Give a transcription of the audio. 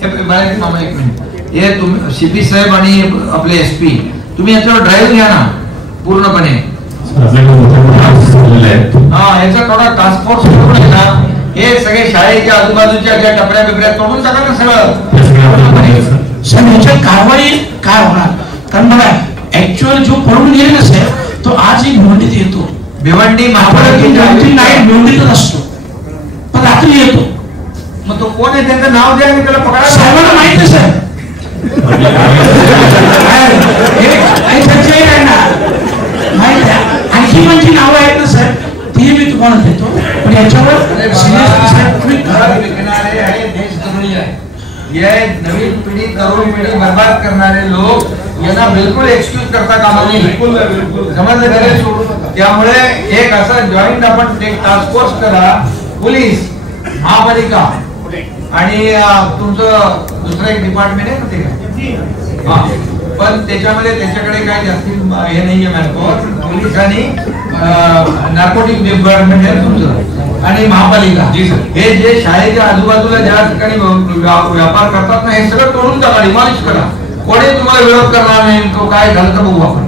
मामा एक मिनिट, हे तुम्ही सीपी साहेब आणि आपले एसपी तुम्ही याच्यावर ड्राईव्ह घ्या ना पूर्णपणे. हा याचा थोडा टास्क फोर्स करून आहे ना, हे सगळे शाळेच्या आजूबाजूच्या ज्या टपऱ्या बिपऱ्या तोडून टाका ना सगळं. सर याच्यात कारवाई काय होणार? कारण बघा ऍक्च्युअल जो पडून गेले ना साहेब, तो आज एक भिवंडीत येतो. भिवंडी नाईट भिवंडीतच असतो, पण रात्री येतो. मग तो कोण आहे त्याचं नाव द्या आणि त्याला पकडा. साहेबांना माहित आहे सर, माहित आहे. आणखी पण जी नावं आहेत ना सर ती मी तुम्हाला देतो, पण याच्यावर ये नवीन पिढी तरुण पिढी बर्बाद करणारे लोक यांना बिलकुल एक्सक्यूज करता कामा नये, समजलं. त्यामुळे एक असं जॉईंट आपण एक टास्क फोर्स करा, पोलीस, महापालिका आणि तुमचं दुसरं एक डिपार्टमेंट आहे ना ते, हा पण त्याच्यामध्ये त्याच्याकडे काय जास्ती हे नाहीये मॅनपॉवर. पोलीस आणि नार्कोटिक डिपार्टमेंट आहे तुमचं आणि महापालिका. हे जे शाळेच्या आजूबाजूला ज्या ठिकाणी व्यापार करतात ना, हे सगळं तोडून टाका, डिमॉलिश करा. कोणी तुम्हाला विरोध करणार नाही. तो काय झालं तर बघू आपण.